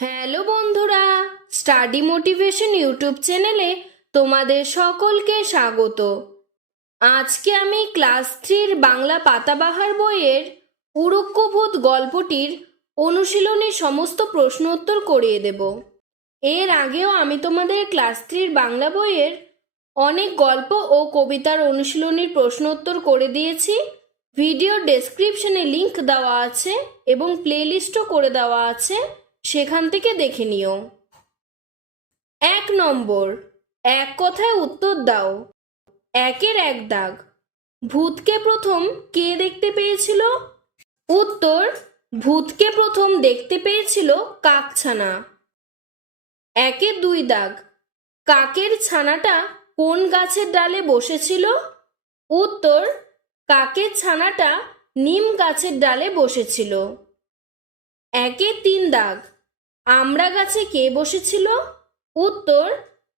Hello বন্ধুরা, study motivation YouTube চ্যানেলে তোমাদের সকলকে স্বাগত। আজকে আমি ক্লাস 3 বাংলা পাতাবাহার বইয়ের উড়ুক্কভূত গল্পটির অনুশীলনী সমস্ত প্রশ্ন উত্তর করিয়ে দেব। এর আগেও আমি তোমাদের ক্লাস 3 বাংলা বইয়ের অনেক গল্প ও কবিতার অনুশীলনীর প্রশ্ন উত্তর করে দিয়েছি। ভিডিওর ডেসক্রিপশনে লিংক দেওয়া আছে এবং প্লেলিস্টও করে দেওয়া আছে, সেখান থেকে দেখে নিও। 1 নম্বর, এক কথায় উত্তর দাও। 1-এর 1 দাগ। ভূতকে প্রথম কে দেখতে পেয়েছিল? উত্তর, ভূতকে প্রথম দেখতে পেয়েছিল কাকছানা। 1-এর 2 দাগ। কাকের ছানাটা কোন গাছের ডালে বসেছিল? উত্তর, কাকের ছানাটা নিম গাছের ডালে বসেছিল। 1-এর 3 দাগ। আমড়া গাছে কে বসেছিল? উত্তর,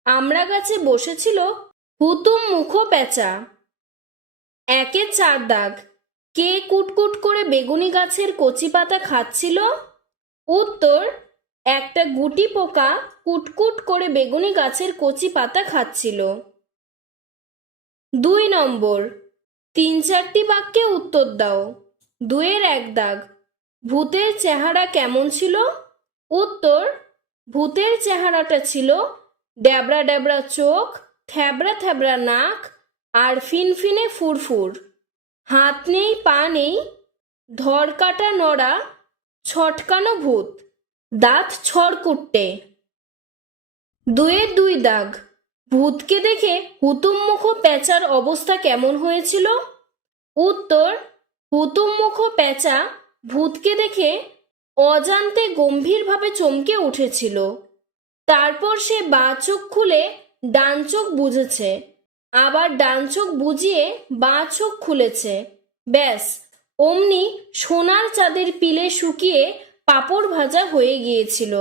আমড়া গাছে বসেছিল হুতুম মুখো পেঁচা। 1-এর 4 দাগ। কে কুটকুট করে বেগুনি গাছের কচি পাতা খাচ্ছিল? উত্তর, একটা গুটি পোকা কুটকুট করে বেগুনি গাছের কচি পাতা খাচ্ছিল। 2 নম্বর, 3-4টি বাক্যে উত্তর দাও। 2-এর 1 দাগ। ভূতের চেহারা কেমন ছিল? উত্তর, ভূতের চেহারাটা ছিল ড্যাবড়া ড্যাবড়া চোখ, থ্যাবড়া থ্যাবড়া নাক আর ফিনফিনে ফুরফুর। হাত নেই, পা নেই, ধরকাটা নড়া, ছটকানো ভূত, দাঁত ছড়কুট্টে। 2-এর 2 দাগ। ভূতকে দেখে হুতুমমুখো পেঁচার অবস্থা কেমন হয়েছিল? উত্তর, হুতুমমুখো পেঁচা ভূতকে দেখে অজান্তে গম্ভীরভাবে চমকে উঠেছিল। তারপর সে বাঁ চোখ খুলে ডান চোখ বুজেছে, আবার ডান চোখ বুজিয়ে বাঁ চোখ খুলেছে। ব্যাস, অমনি সোনার চাঁদের পিলে শুকিয়ে পাঁপড় ভাজা হয়ে গিয়েছিল।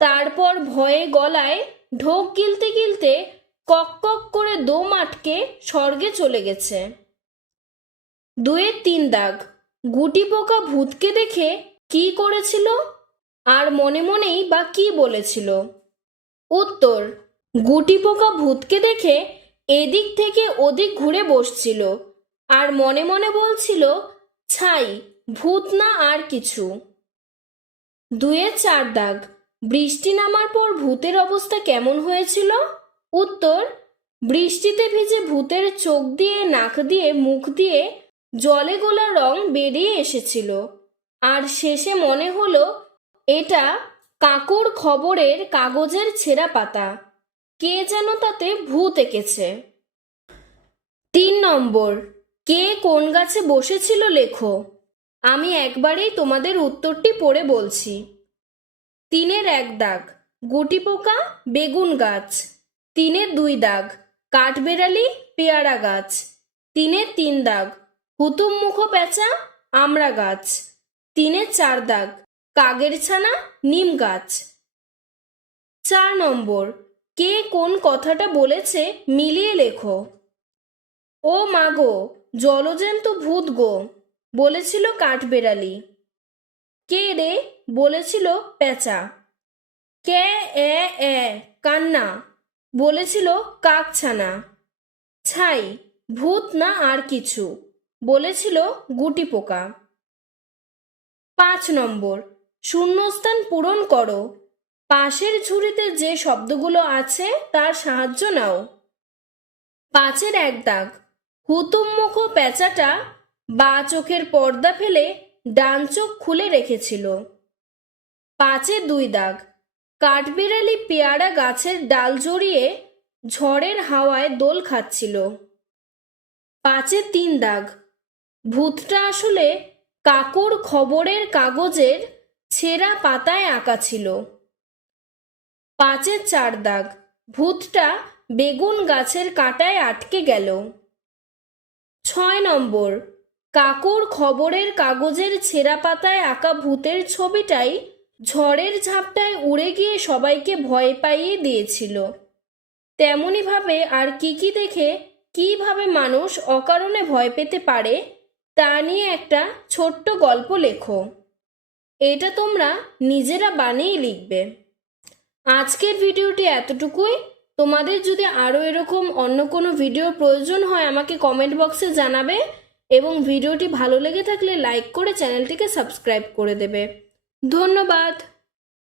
তারপর ভয়ে গলায় ঢোক গিলতে গিলতে কক কক করে দম আটকে স্বর্গে চলে গেছে। 2-এর 3 দাগ। গুটি পোকা ভূতকে দেখে কি করেছিল আর মনে মনেই বা কি বলেছিল? উত্তর, গুটি পোকা ভূতকে দেখে এদিক থেকে ওদিক ঘুরে বসছিল আর মনে মনে বলছিল, ছাই, ভূত না আর কিছু। 2-এর 4 দাগ। বৃষ্টি নামার পর ভূতের অবস্থা কেমন হয়েছিল? উত্তর, বৃষ্টিতে ভিজে ভূতের চোখ দিয়ে, নাক দিয়ে, মুখ দিয়ে জলে গোলা রং বেরিয়ে এসেছিল আর শেষে মনে হলো এটা কাকুর খবরের কাগজের ছেঁড়া পাতা, কে যেন তাতে ভূত এঁকেছে। 3 নম্বর, কে কোন গাছে বসেছিল লেখো। আমি একবারেই তোমাদের উত্তরটি পড়ে বলছি। 3-এর 1 দাগ। গুটি পোকা বেগুন গাছ। 3-এর 2 দাগ। কাঠবেড়ালি পেয়ারা গাছ। 3-এর 3 দাগ। হুতুম মুখো পেঁচা আমড়া গাছ। 3-এর 4 দাগ। কাকের ছানা নিম গাছ। 4 নম্বর, কে কোন কথাটা বলেছে মিলিয়ে লেখো। ও মাগো, জলজ্যান্ত ভূত গো, বলেছিল কাঠবেড়ালি। কে রে, বলেছিল পেঁচা। কে এ এ কান্না, বলেছিল কাকছানা। ছাই, ভূত না আর কিছু, বলেছিল গুটি পোকা। 5 নম্বর, শূন্যস্থান পূরণ করো। পাশের ঝুড়িতে যে শব্দগুলো আছে তার সাহায্য নাও। 5-এর 1 দাগ। হুতুমমুখো পেঁচাটা বাঁ চোখের পর্দা ফেলে ডান চোখ খুলে রেখেছিল। 5-এর 2 দাগ। কাঠবিড়ালি পেয়ারা গাছের ডাল জড়িয়ে ঝড়ের হাওয়ায় দোল খাচ্ছিল। 5-এর 3 দাগ। ভূতটা আসলে কাকুর খবরের কাগজের ছেঁড়া পাতায় আঁকা ছিল। 5-এর 4 দাগ। ভূতটা বেগুন গাছের কাঁটায় আটকে গেল। 6 নম্বর, কাকুর খবরের কাগজের ছেঁড়া পাতায় আঁকা ভূতের ছবিটাই ঝড়ের ঝাপটায় উড়ে গিয়ে সবাইকে ভয় পাইয়ে দিয়েছিল। তেমনিভাবে আর কি কি দেখে কিভাবে মানুষ অকারণে ভয় পেতে পারে তা নিয়ে একটা ছোট্ট গল্প লেখো। এটা তোমরা নিজেরা বানিয়ে লিখবে। আজকের ভিডিওটি এতটুকুই। তোমাদের যদি আরও এরকম অন্য কোনো ভিডিও প্রয়োজন হয় আমাকে কমেন্ট বক্সে জানাবে, এবং ভিডিওটি ভালো লেগে থাকলে লাইক করে চ্যানেলটিকে সাবস্ক্রাইব করে দেবে। ধন্যবাদ।